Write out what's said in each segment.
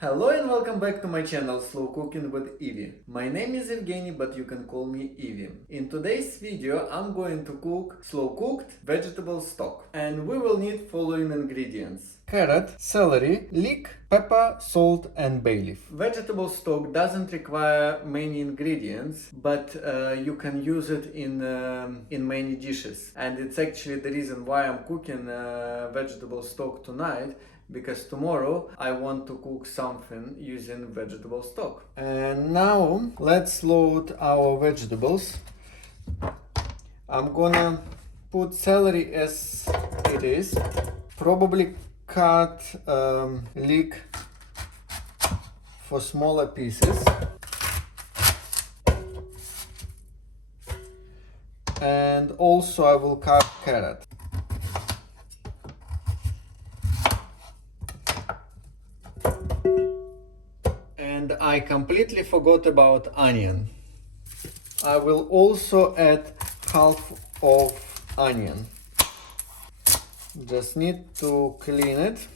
Hello and welcome back to my channel Slow Cooking with Evie. My name is Evgeny, but you can call me Evie. In today's video I'm going to cook slow cooked vegetable stock, and we will need following ingredients: carrot, celery, leek, pepper, salt and bay leaf. Vegetable stock doesn't require many ingredients, but you can use it in many dishes, and it's actually the reason why I'm cooking vegetable stock tonight, because tomorrow I want to cook something using vegetable stock. And now let's load our vegetables. I'm gonna put celery as it is, probably cut leek for smaller pieces, and also I will cut carrot. And I completely forgot about onion. I will also add half of onion. Just need to clean it.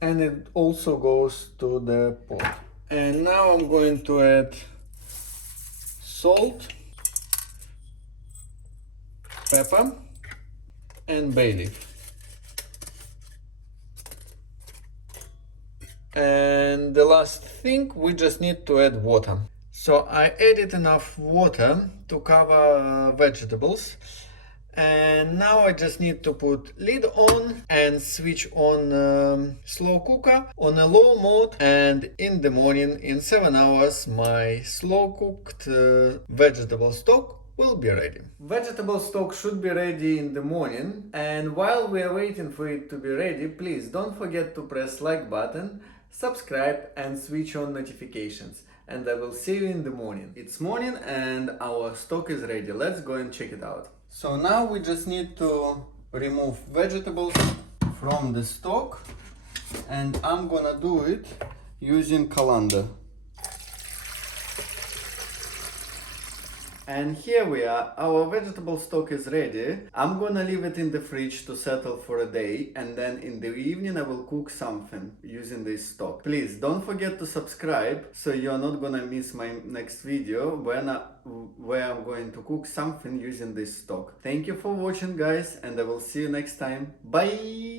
And it also goes to the pot. And now I'm going to add salt, pepper and bay leaf. And the last thing, we just need to add water. So I added enough water to cover vegetables, and now I just need to put lid on and switch on slow cooker on a low mode, and in the morning, in 7 hours, my slow cooked vegetable stock will be ready. Vegetable stock should be ready in the morning, and while we are waiting for it to be ready, please don't forget to press like button, subscribe and switch on notifications, and I will see you in the morning. It's morning and our stock is ready. Let's go and check it out. So now we just need to remove vegetables from the stock, and I'm gonna do it using colander. And here we are, our vegetable stock is ready. I'm gonna leave it in the fridge to settle for a day, and then in the evening I will cook something using this stock. Please don't forget to subscribe so you're not gonna miss my next video where I'm going to cook something using this stock. Thank you for watching, guys, and I will see you next time. Bye!